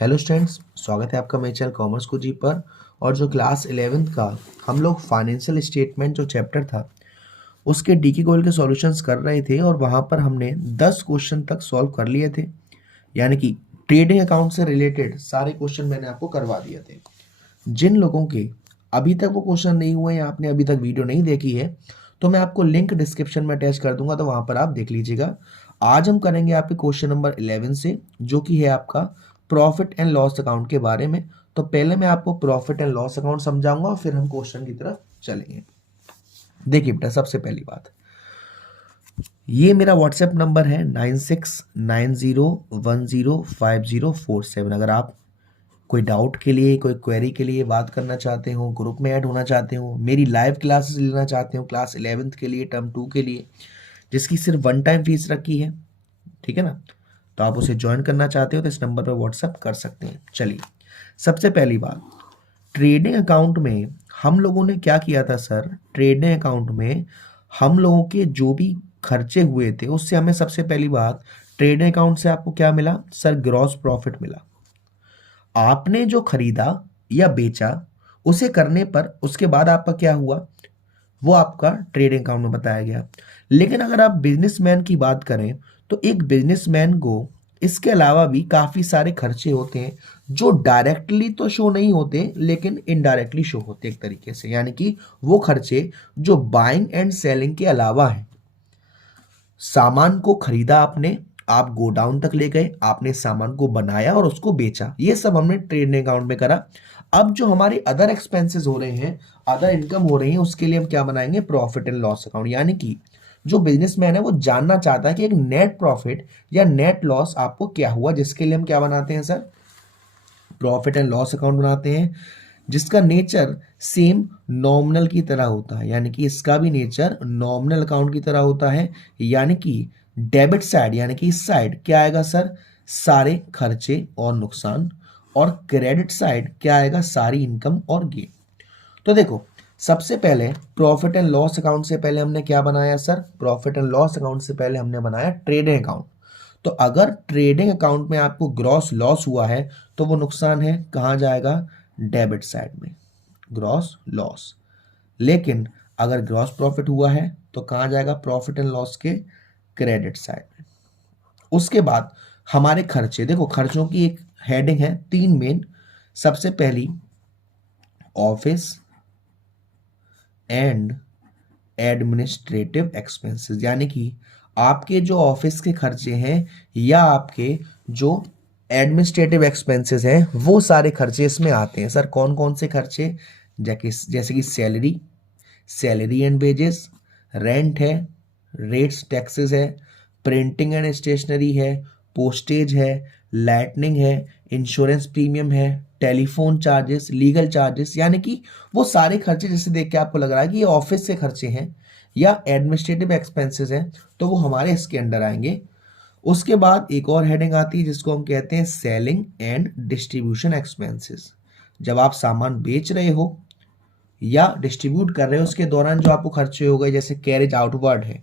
Hello students, स्वागत है आपका मेरे चैनल कॉमर्स को जी पर। और जो क्लास 11th का हम लोग फाइनेंशियल स्टेटमेंट जो चैप्टर था उसके डीके गोल के सॉल्यूशंस कर रहे थे और वहाँ पर हमने 10 क्वेश्चन तक सॉल्व कर लिए थे। यानी कि ट्रेडिंग अकाउंट से रिलेटेड सारे क्वेश्चन मैंने आपको करवा दिए थे। जिन लोगों के अभी तक वो क्वेश्चन नहीं हुए या आपने अभी तक वीडियो नहीं देखी है तो मैं आपको लिंक डिस्क्रिप्शन में अटैच कर दूंगा, तो वहां पर आप देख लीजिएगा। आज हम करेंगे आपके क्वेश्चन नंबर 11 से, जो कि है आपका प्रॉफिट एंड लॉस अकाउंट के बारे में। तो पहले मैं आपको प्रॉफिट एंड लॉस अकाउंट समझाऊंगा और फिर हम क्वेश्चन की तरफ चलेंगे। देखिए बेटा, सबसे पहली बात, ये मेरा व्हाट्सएप नंबर है 9690105047। अगर आप कोई डाउट के लिए, कोई क्वेरी के लिए बात करना चाहते हो, ग्रुप में ऐड होना चाहते हो, मेरी लाइव क्लासेस लेना चाहते हो क्लास 11th के लिए, टर्म 2 के लिए, जिसकी सिर्फ वन टाइम फीस रखी है, ठीक है ना, तो आप उसे ज्वाइन करना चाहते हो तो इस नंबर पर व्हाट्सएप कर सकते हैं। चलिए, सबसे पहली बात, ट्रेडिंग अकाउंट में हम लोगों ने क्या किया था सर? ट्रेडिंग अकाउंट में हम लोगों के जो भी खर्चे हुए थे उससे हमें सबसे पहली बात, ट्रेडिंग अकाउंट से आपको क्या मिला सर? ग्रॉस प्रॉफिट मिला। आपने जो खरीदा या बेचा उसे करने पर उसके बाद आपका क्या हुआ वो आपका ट्रेडिंग अकाउंट में बताया गया। लेकिन अगर आप बिजनेसमैन की बात करें तो एक बिजनेसमैन को इसके अलावा भी काफी सारे खर्चे होते हैं जो डायरेक्टली तो शो नहीं होते लेकिन इनडायरेक्टली शो होते एक तरीके से। यानी कि वो खर्चे जो बाइंग एंड सेलिंग के अलावा हैं। सामान को खरीदा आपने, आप गोडाउन तक ले गए, आपने सामान को बनाया और उसको बेचा, ये सब हमने ट्रेडिंग अकाउंट में करा। अब जो हमारे अदर एक्सपेंसेस हो रहे हैं, अदर इनकम हो रही है, उसके लिए हम क्या बनाएंगे? Profit and loss account. यानी कि जो बिजनेसमैन है वो जानना चाहता है कि एक नेट प्रॉफिट या नेट लॉस आपको क्या हुआ, जिसके लिए हम क्या बनाते हैं sir? Profit and loss account बनाते हैं, जिसका नेचर सेम नॉमिनल की तरह होता है। यानी कि इसका भी नेचर नॉमिनल अकाउंट की तरह होता है। यानी कि डेबिट साइड, यानी कि इस साइड क्या आएगा सर? सारे खर्चे और नुकसान। और क्रेडिट साइड क्या आएगा? सारी इनकम और गेन। तो देखो, सबसे पहले प्रॉफिट एंड लॉस अकाउंट से पहले हमने क्या बनाया sir? Profit and loss account से पहले हमने बनाया ट्रेडिंग अकाउंट। तो अगर ट्रेडिंग अकाउंट में आपको ग्रॉस लॉस हुआ है तो वो नुकसान है कहाँ जाएगा? डेबिट साइड में, ग्रॉस लॉस। लेकिन अगर ग्रॉस प्रॉफिट हुआ है तो कहाँ जाएगा? प्रॉफिट एंड लॉस के क्रेडिट साइड में। उसके बाद हमारे खर्चे, देखो खर्चों की एक हेडिंग है, तीन मेन। सबसे पहली ऑफिस एंड एडमिनिस्ट्रेटिव एक्सपेंसेस, यानी कि आपके जो ऑफिस के खर्चे हैं या आपके जो एडमिनिस्ट्रेटिव एक्सपेंसेस हैं वो सारे खर्चे इसमें आते हैं। सर कौन कौन से खर्चे? जैसे कि salary, salary and wages, rent है, रेट्स टैक्सेस है, प्रिंटिंग एंड स्टेशनरी है, पोस्टेज है, लाइटनिंग है, इंश्योरेंस प्रीमियम है, टेलीफोन चार्जेस, लीगल चार्जेस। यानी कि वो सारे खर्चे जिसे देख के आपको लग रहा है कि ये ऑफिस से खर्चे हैं या एडमिनिस्ट्रेटिव एक्सपेंसेस हैं, तो वो हमारे इसके अंडर आएंगे। उसके बाद एक और हेडिंग आती है जिसको हम कहते हैं सेलिंग एंड डिस्ट्रीब्यूशन एक्सपेंसेस। जब आप सामान बेच रहे हो या डिस्ट्रीब्यूट कर रहे हो उसके दौरान जो आपको खर्चे हो गए, जैसे कैरेज आउटवर्ड है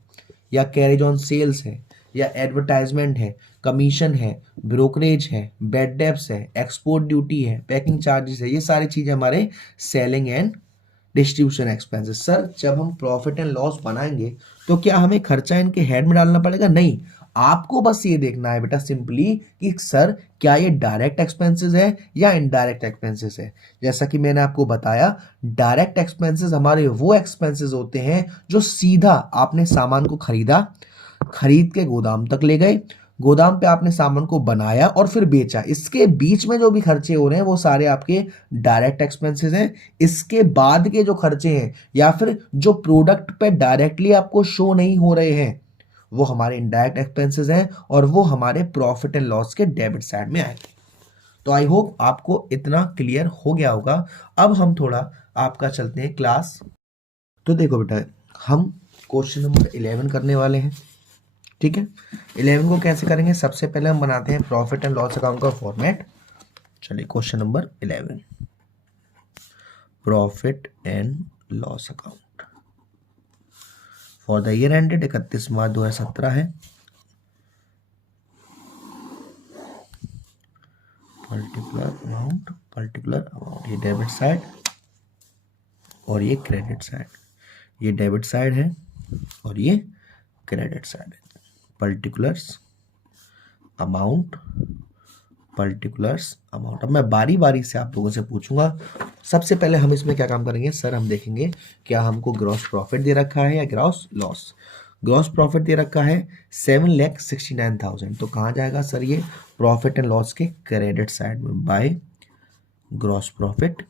या कैरेज ऑन सेल्स है या एडवर्टाइजमेंट है, कमीशन है, ब्रोकरेज है, बेड डेप्स है, एक्सपोर्ट ड्यूटी है, पैकिंग चार्जेस है, ये सारी चीजें हमारे selling and distribution expenses. Sir जब हम प्रॉफिट एंड लॉस बनाएंगे तो क्या हमें खर्चा इनके हेड में डालना पड़ेगा? नहीं, आपको बस ये देखना है बेटा सिंपली कि सर क्या ये डायरेक्ट एक्सपेंसेस है या इनडायरेक्ट एक्सपेंसेस है। जैसा कि मैंने आपको बताया, डायरेक्ट एक्सपेंसेस हमारे वो एक्सपेंसेस होते हैं जो सीधा आपने सामान को खरीदा, खरीद के गोदाम तक ले गए, गोदाम पे आपने सामान को बनाया और फिर बेचा, इसके बीच में जो भी खर्चे हो रहे हैं वो सारे आपके डायरेक्ट एक्सपेंसेस हैं। इसके बाद के जो खर्चे हैं या फिर जो प्रोडक्ट पे डायरेक्टली आपको शो नहीं हो रहे हैं वो हमारे इनडायरेक्ट एक्सपेंसेस हैं और वो हमारे प्रॉफिट एंड लॉस के डेबिट साइड में आएंगे। तो आई होप आपको इतना क्लियर हो गया होगा। अब हम थोड़ा आपका चलते हैं क्लास। तो देखो बेटा, हम क्वेश्चन नंबर 11 करने वाले हैं, ठीक है। 11 को कैसे करेंगे? सबसे पहले हम बनाते हैं प्रॉफिट एंड लॉस अकाउंट का फॉर्मेट। चलिए, question number 11, profit and loss account for the year ended 31 मार्च 2017 है। पर्टिकुलर अमाउंट, ये डेबिट साइड और ये क्रेडिट साइड, ये डेबिट साइड है और ये क्रेडिट साइड है। Particulars amount, particulars amount. अब मैं बारी बारी से आप लोगों से पूछूंगा। सबसे पहले हम इसमें क्या काम करेंगे सर, हम देखेंगे क्या हमको ग्रॉस प्रॉफिट दे रखा है या ग्रॉस लॉस। ग्रॉस प्रॉफिट दे रखा है 7,69,000, तो कहाँ जाएगा सर ये, प्रॉफिट एंड लॉस के क्रेडिट साइड में, बाय ग्रॉस प्रॉफिट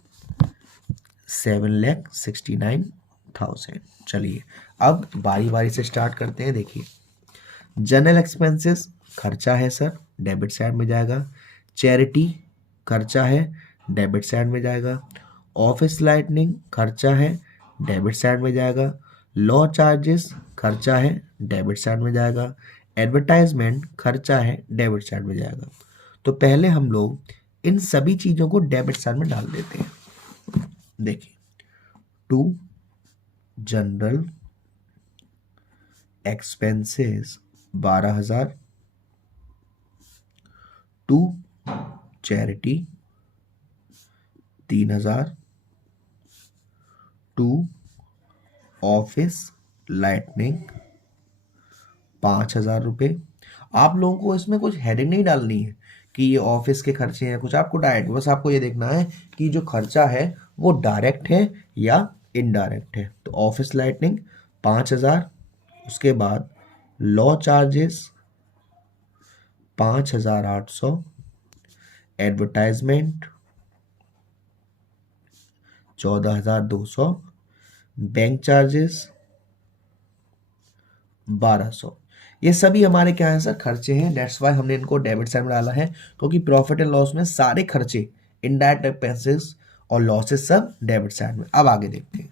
7,69,000। चलिए अब बारी बारी से स्टार्ट करते हैं। देखिए जनरल एक्सपेंसेस खर्चा है सर, डेबिट साइड में जाएगा। चैरिटी खर्चा है, डेबिट साइड में जाएगा। ऑफिस लाइटनिंग खर्चा है, डेबिट साइड में जाएगा। लॉ चार्जेस खर्चा है, डेबिट साइड में जाएगा। एडवर्टाइजमेंट खर्चा है, डेबिट साइड में जाएगा। तो पहले हम लोग इन सभी चीज़ों को डेबिट साइड में डाल देते हैं। देखिए to general expenses 12,000, to charity 3,000, to office lightning 5,000 रुपये। आप लोगों को इसमें कुछ हेडिंग नहीं डालनी है कि ये ऑफिस के खर्चे हैं, कुछ आपको डायरेक्ट बस आपको ये देखना है कि जो खर्चा है वो डायरेक्ट है या इनडायरेक्ट है। तो ऑफिस लाइटनिंग 5,000, उसके बाद law charges 5,800, advertisement 14,200, bank charges 1,200। ये सभी हमारे क्या है सर, खर्चे हैं। डेट्स वाई हमने इनको डेबिट साइड में डाला है, क्योंकि प्रॉफिट एंड लॉस में सारे खर्चे, इनडायरेक्ट एक्सपेंसेस और लॉसेस सब डेबिट साइड में। अब आगे देखते हैं,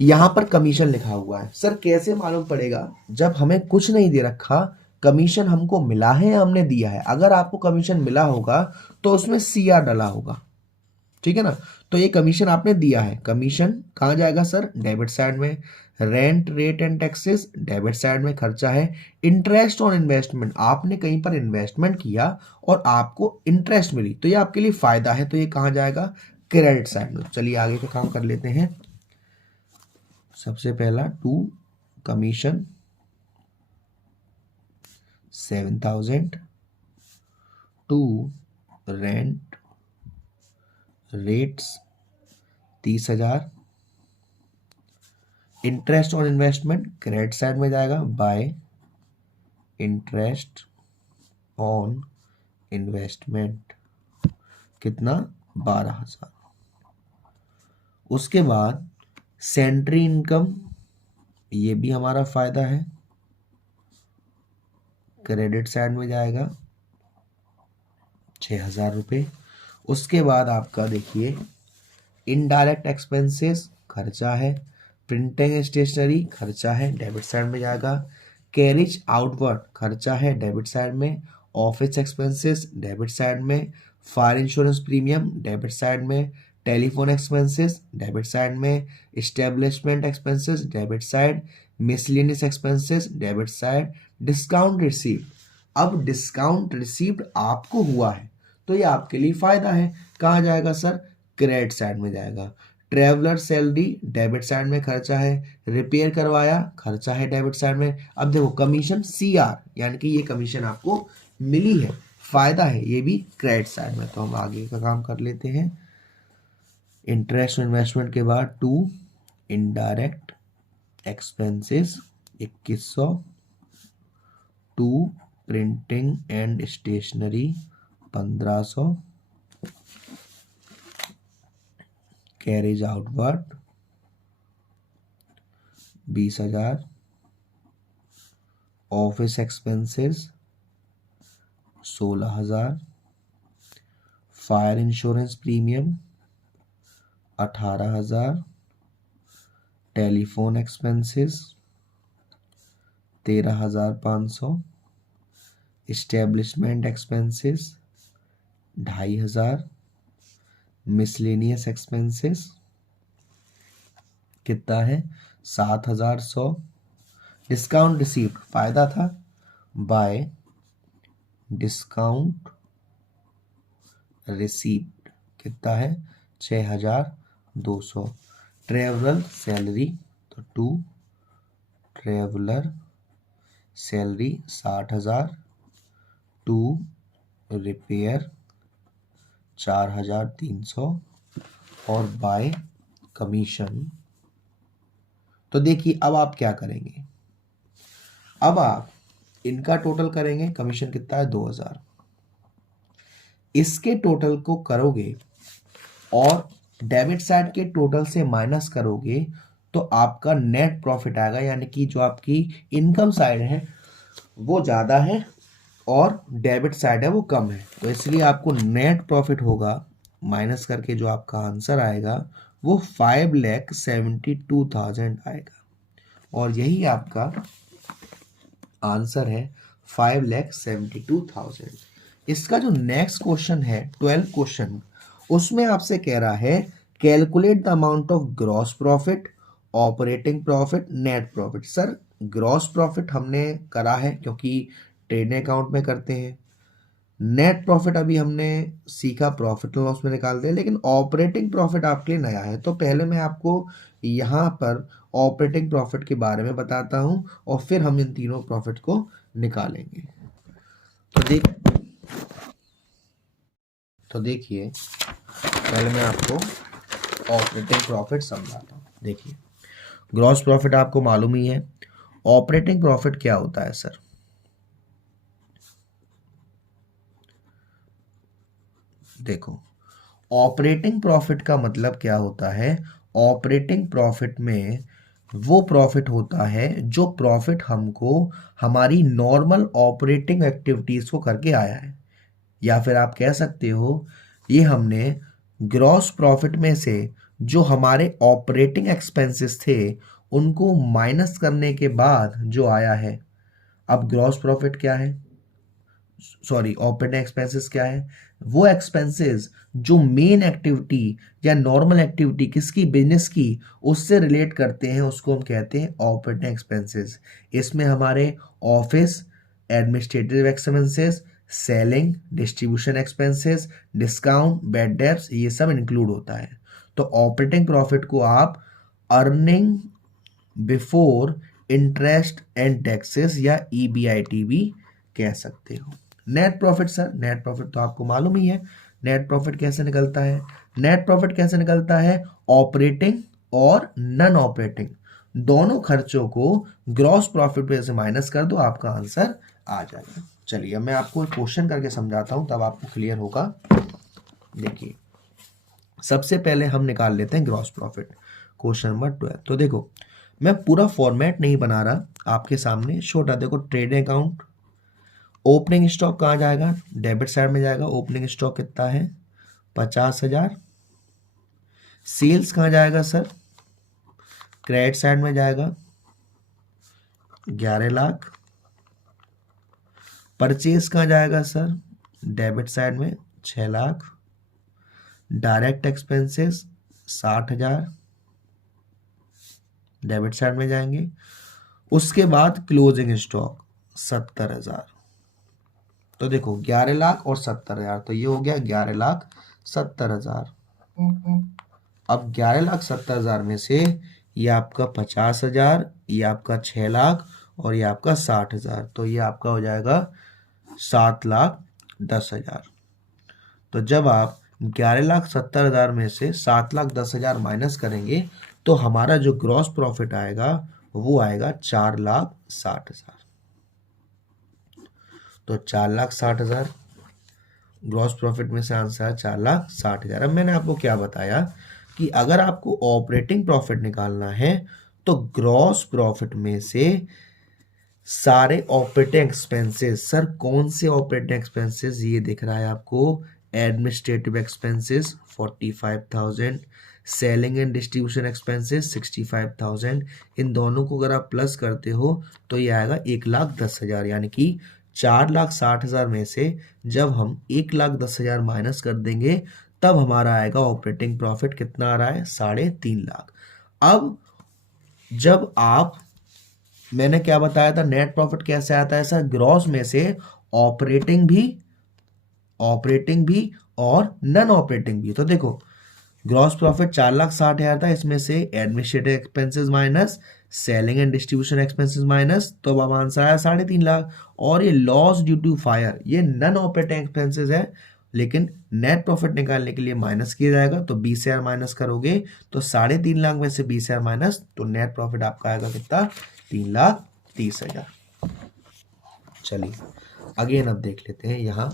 यहां पर कमीशन लिखा हुआ है। सर कैसे मालूम पड़ेगा, जब हमें कुछ नहीं दे रखा, कमीशन हमको मिला है या हमने दिया है। अगर आपको कमीशन मिला होगा तो उसमें CR डला होगा, ठीक है ना। तो ये कमीशन आपने दिया है, कमीशन कहाँ जाएगा सर, डेबिट साइड में। Rent rate and taxes debit side में खर्चा है। इंटरेस्ट ऑन इन्वेस्टमेंट, आपने कहीं पर इन्वेस्टमेंट किया और आपको इंटरेस्ट मिली तो ये आपके लिए फायदा है, तो ये कहाँ जाएगा, क्रेडिट साइड में। चलिए आगे का काम कर लेते हैं। सबसे पहला to commission 7,000, to rent rates 30,000, interest on investment credit side में जाएगा, बाय इंटरेस्ट ऑन इन्वेस्टमेंट कितना, 12,000। उसके बाद सेंट्री इनकम, ये भी हमारा फायदा है, क्रेडिट साइड में जाएगा 6,000 रुपये। उसके बाद आपका देखिए इनडायरेक्ट एक्सपेंसेस खर्चा है, प्रिंटिंग स्टेशनरी खर्चा है, डेबिट साइड में जाएगा। कैरिज आउटवर्ड खर्चा है, डेबिट साइड में। ऑफिस एक्सपेंसेस डेबिट साइड में। Fire insurance premium debit side में। टेलीफोन एक्सपेंसेस डेबिट साइड में। Establishment expenses debit side. Miscellaneous expenses debit side. Discount received, अब डिस्काउंट रिसीव्ड आपको हुआ है तो ये आपके लिए फायदा है, कहाँ जाएगा सर, क्रेडिट साइड में जाएगा। ट्रेवलर सैलरी डेबिट साइड में खर्चा है। रिपेयर करवाया खर्चा है, डेबिट साइड में। अब देखो कमीशन CR, यानी कि ये कमीशन आपको मिली है, फायदा है, ये भी क्रेडिट साइड में। तो हम आगे का काम कर लेते हैं। इंटरेस्ट इन्वेस्टमेंट के बाद to indirect expenses 2,100, to printing and stationery 1,500, carriage outward 20,000, office expenses 16,000, fire insurance premium 18,000, telephone expenses 13,500, establishment expenses 2,500, miscellaneous expenses कितना है 7,100। डिस्काउंट रिसीव्ड फायदा था, बाय डिस्काउंट रिसीप्ट कितना है 6200। ट्रेवलर सैलरी तो 2, ट्रेवलर सैलरी 60,000, 2 रिपेयर 4,300 और बाय कमीशन। तो देखिए अब आप क्या करेंगे, अब आप इनका टोटल करेंगे, कमीशन कितना है 2,000, इसके टोटल को करोगे और डेबिट साइड के टोटल से माइनस करोगे तो आपका नेट प्रॉफिट आएगा, यानी कि जो आपकी इनकम साइड है वो ज़्यादा है और डेबिट साइड है वो कम है। तो इसलिए आपको नेट प्रॉफिट होगा माइनस करके जो आपका आंसर आएगा वो 5,72,000 आएगा और यही आपका आंसर है 5,72,000। इसका जो नेक्स्ट क्वेश्चन है 12 क्वेश्चन, उसमें आपसे कह रहा है calculate the amount of gross profit, operating profit, net profit. Sir gross profit हमने करा है क्योंकि ट्रेडिंग अकाउंट में करते हैं, नेट प्रॉफिट अभी हमने सीखा प्रॉफिट एंड लॉस में निकालते हैं, लेकिन ऑपरेटिंग प्रॉफिट आपके लिए नया है। तो पहले मैं आपको यहाँ पर ऑपरेटिंग प्रॉफिट के बारे में बताता हूँ और फिर हम इन तीनों प्रॉफिट को निकालेंगे। तो देखिए पहले मैं आपको ऑपरेटिंग प्रॉफिट समझाता हूँ। देखिए ग्रॉस प्रॉफिट आपको मालूम ही है, ऑपरेटिंग प्रॉफिट क्या होता है सर? देखो ऑपरेटिंग प्रॉफिट का मतलब क्या होता है, ऑपरेटिंग प्रॉफिट में वो प्रॉफिट होता है जो प्रॉफिट हमको हमारी नॉर्मल ऑपरेटिंग एक्टिविटीज को करके आया है, या फिर आप कह सकते हो ये हमने ग्रॉस प्रॉफिट में से जो हमारे ऑपरेटिंग एक्सपेंसेस थे उनको माइनस करने के बाद जो आया है। अब ग्रॉस प्रॉफिट क्या है, सॉरी ऑपरेटिंग एक्सपेंसेस क्या है, वो एक्सपेंसेस जो मेन एक्टिविटी या नॉर्मल एक्टिविटी किसकी, बिजनेस की, उससे रिलेट करते हैं, उसको हम कहते हैं ऑपरेटिंग एक्सपेंसेस। इसमें हमारे office administrative expenses, selling, distribution expenses, discount, bad debts, ये सब इंक्लूड होता है। तो ऑपरेटिंग प्रॉफिट को आप earning before interest and taxes या EBIT भी कह सकते हो। Net profit sir, net profit तो आपको मालूम ही है, नेट प्रॉफिट कैसे निकलता है? नेट प्रॉफिट कैसे निकलता है? ऑपरेटिंग और नॉन ऑपरेटिंग दोनों खर्चों को ग्रॉस प्रॉफिट में से माइनस कर दो, आपका आंसर आ जाएगा। चलिए अब मैं आपको एक क्वेश्चन करके समझाता हूं तब आपको क्लियर होगा। देखिए सबसे पहले हम निकाल लेते हैं ग्रॉस प्रॉफिट, क्वेश्चन नंबर 12। तो देखो मैं पूरा फॉर्मेट नहीं बना रहा, आपके सामने छोटा देखो, ट्रेडिंग अकाउंट, ओपनिंग स्टॉक कहाँ जाएगा, डेबिट साइड में जाएगा, ओपनिंग स्टॉक कितना है 50,000। सेल्स कहाँ जाएगा सर, क्रेडिट साइड में जाएगा 11 लाख। परचेज कहाँ जाएगा सर, डेबिट साइड में 6 lakh. Direct expenses 60,000 debit side में जाएंगे। उसके बाद क्लोजिंग स्टॉक 70,000। तो देखो 11 लाख और 70,000, तो ये हो गया 11,70,000। अब 11,70,000 में से ये आपका 50,000, ये आपका 6 लाख और ये आपका 60,000, तो ये आपका हो जाएगा 7,10,000। तो जब आप 11,70,000 में से 7,10,000 माइनस करेंगे तो हमारा जो ग्रॉस प्रॉफिट आएगा वो आएगा 4,60,000। तो 4,60,000 ग्रॉस प्रॉफिट में से आंसर है 4,60,000। अब मैंने आपको क्या बताया कि अगर आपको ऑपरेटिंग प्रॉफिट निकालना है तो ग्रॉस प्रॉफिट में से सारे ऑपरेटिंग एक्सपेंसेस, सर कौन से ऑपरेटिंग एक्सपेंसेस, ये दिख रहा है आपको, administrative expenses 45,000, selling and distribution expenses 65,000, इन दोनों को अगर आप प्लस करते हो तो ये आएगा 1,10,000। यानी कि 4,60,000 में से जब हम 1,10,000 माइनस कर देंगे तब हमारा आएगा ऑपरेटिंग प्रॉफिट कितना आ रहा है 3.5 लाख। अब जब आप, मैंने क्या बताया था नेट प्रॉफिट कैसे आता है सर, ग्रॉस में से ऑपरेटिंग भी ऑपरेटिंग भी और नॉन ऑपरेटिंग भी। तो देखो ग्रॉस प्रॉफिट 4,60,000 था, इसमें से administrative expenses minus selling and distribution expenses minus, तो अब आंसर आया 3.5 लाख। और ये लॉस ड्यू टू फायर ये नॉन ऑपरेटिंग एक्सपेंसेस है, लेकिन नेट प्रॉफिट निकालने के लिए माइनस किया जाएगा। तो 20,000 माइनस करोगे तो 3.5 लाख में से 20,000 माइनस, तो नेट प्रॉफिट आपका आएगा कितना, 3,30,000। चलिए अगेन अब देख लेते हैं यहाँ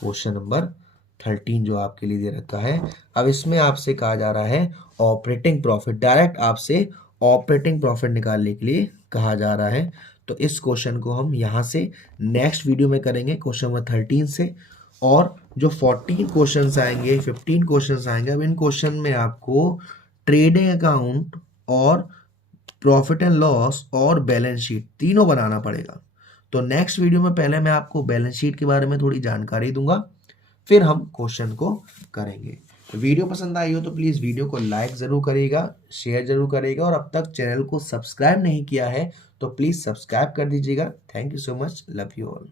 क्वेश्चन नंबर 13 जो आपके लिए दे रखा है। अब इसमें आपसे कहा जा रहा है ऑपरेटिंग प्रॉफिट, डायरेक्ट आपसे ऑपरेटिंग प्रॉफिट निकालने के लिए कहा जा रहा है। तो इस क्वेश्चन को हम यहाँ से नेक्स्ट वीडियो में करेंगे, क्वेश्चन नंबर 13 से। और जो 14 क्वेश्चन आएंगे, 15 क्वेश्चन आएंगे, अब इन क्वेश्चन में आपको ट्रेडिंग अकाउंट और प्रॉफिट एंड लॉस और बैलेंस शीट तीनों बनाना पड़ेगा। तो नेक्स्ट वीडियो में पहले मैं आपको बैलेंस शीट के बारे में थोड़ी जानकारी दूंगा, फिर हम क्वेश्चन को करेंगे। तो वीडियो पसंद आई हो तो प्लीज़ वीडियो को लाइक ज़रूर करिएगा, शेयर ज़रूर करिएगा, और अब तक चैनल को सब्सक्राइब नहीं किया है तो प्लीज़ सब्सक्राइब कर दीजिएगा। Thank you so much, love you all.